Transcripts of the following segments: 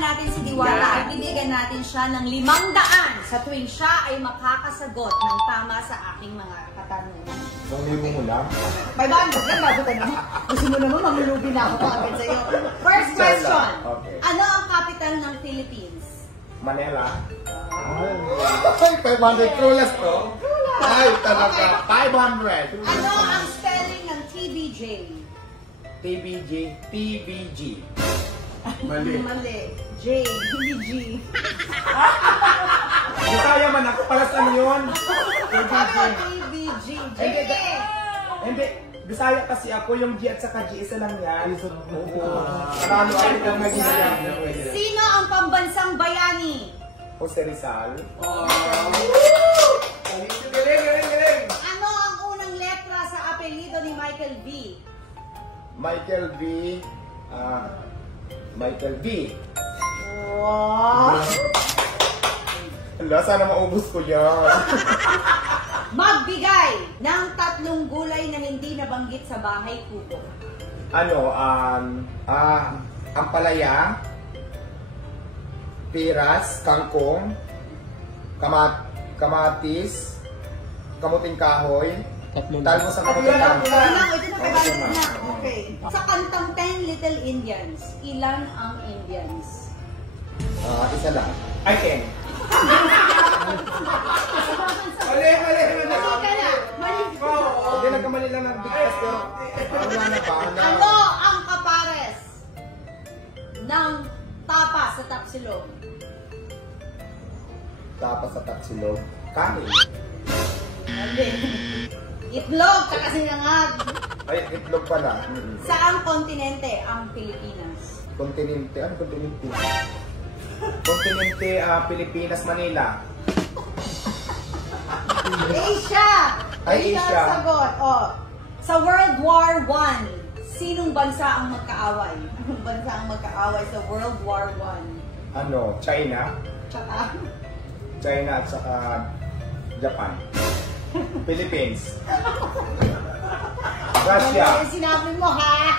natin si Diwata. Ibibigyan natin siya ng 500 sa tuwing siya ay makakasagot ng tama sa aking mga katanungan. Mamili mo lang? 500 yan, bago ka na. Gusto mo naman, mamulubi na ako agad sa'yo. First question. Okay. Ano ang capital ng Philippines? Manila. Ay, 500 trulas to. Ay, talaga. 500. Ano ang spelling ng TBJ? TBG. Mali. Mali. J. TBG. Bisaya man ako para sa yun. TBG. J. Hindi. Bisaya kasi ako, yung G at saka G isa lang yan. Oo. Paralo ay lang naging. Sino ang pambansang bayani? Jose Rizal. Galing. Ano ang unang letra sa apelyido ni Michael V? Michael V. Wow! Hala, sana maubos ko yan. Magbigay ng 3 gulay na hindi nabanggit sa bahay kuko. Ampalaya, piras, kangkong, kamatis, kamuting kahoy, talbos sa kamuting kahoy. Ito na. Okay. Sa kantang 10 Little Indians, ilan ang Indians? Isa lang. I can. Mali. Hindi, nagkamali lang ng bigkas, pero wala na ba? Ano ang kapares ng tapa sa tapsilog? Tapa sa taksilog. Kanin. Mali. Itlog, sinangag. Ay, itlog pala. Saang kontinente ang Pilipinas? Kontinente. Ano kontinente? Kontinente, Pilipinas, Manila. Asia! Ay, Asia Asia. ang sagot. Sa World War I, sinong bansa ang magkaaway? Anong bansa ang magkaaway sa World War I? China. Tsaka? China at saka Japan. Philippines. Russia. Ano yung sinabi mo, ha?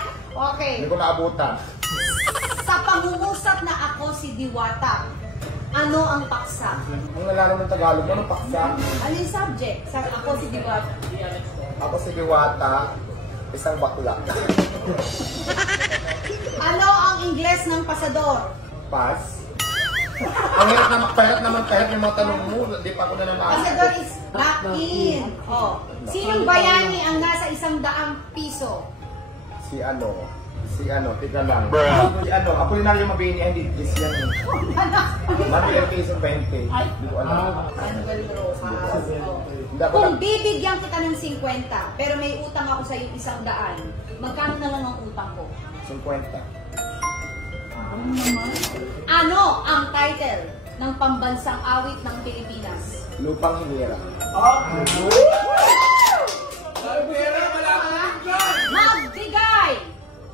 Okay. Hindi ko naabutan. Sa pangungusap na ako si Diwata, ano ang paksa? Ang nalaman ng Tagalog mo, anong paksa? Ano yung subject? Sa ako si Diwata. Ako si Diwata, isang bakla. Ano ang Ingles ng pasador? Pass. Ang hirap naman yung mga tanong mo, hindi pa ako na naman. Pasador is back in. Sinong bayani ang nasa 100 piso? Si tika lang. Ako yun na yung mabini, hindi this yan. Mabili piso 20. Hindi ko alam. Kung bibigyan kita ng 50, pero may utang ako sa iyo 100, magkano na lang ang utang ko? 50. Ano ang title ng pambansang awit ng Pilipinas? Lupang Hinira. Magbigay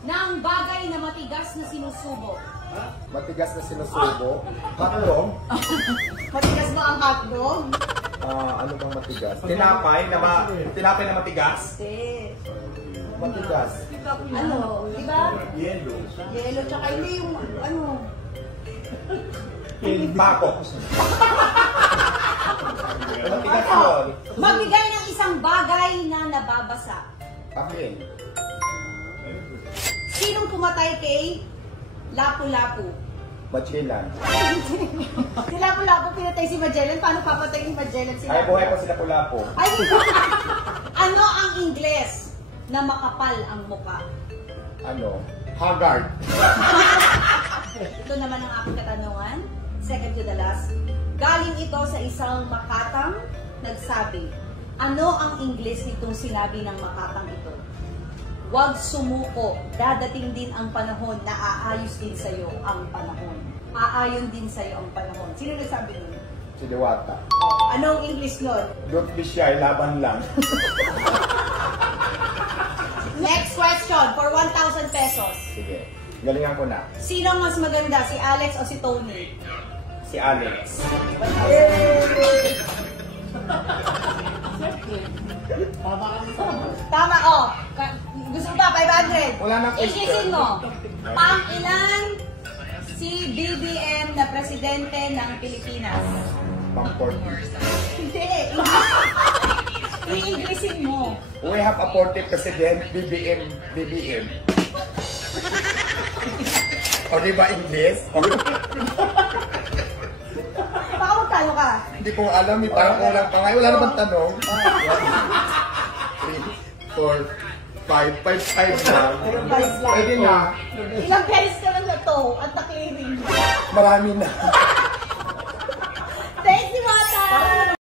ng bagay na matigas na sinusubo. Matigas na sinusubo. Hotdog. Matigas ba ang hotdog? Ano bang matigas? Tinapay na matigas? Hindi. Matigas. Ano? Diba? Yellow. Yellow, tsaka hindi yung ano. Bako. Matigas yun. Magbigay ng isang bagay na nababasa. Papel. Sinong pumatay kay Lapu-Lapu? Magellan. Si Lapu-Lapu pinatay si Magellan. Paano papatay ni Magellan si Ay, Lapu-Lapu? buhay pa sila Lapu-Lapu. Ay, ano ang Ingles na makapal ang muka? Haggard. Ito naman ang aking katanungan. Second to the last. Galing ito sa isang makatang nagsabi. Ano ang Ingles nitong sinabi ng makatang ito? Huwag sumuko. Dadating din ang panahon na aayos din sa'yo ang panahon. Aayon din sa'yo ang panahon. Sino nagsabi nun? Si Diwata. Anong English nun? Don't be shy, laban lang. Next question for 1,000 pesos. Sige, galingan ko na. Sino ang mas maganda? Si Alex o si Tony? Si Alex. Tama, Gusto mo ba? 500? Wala nang Ishisin mo. Pang ilan Si BBM na presidente ng Pilipinas. Pang-40. Hindi. I-Englishin mo. We have a 40 president, BBM. O diba English? Pakawag ka. Hindi ko alam, parang kulang pa nga. Wala naman tanong. 3, 4, 5 lang. Pwede na. Ilang beses ka lang na to at na-clearing. Marami na. Thanks, Diwata!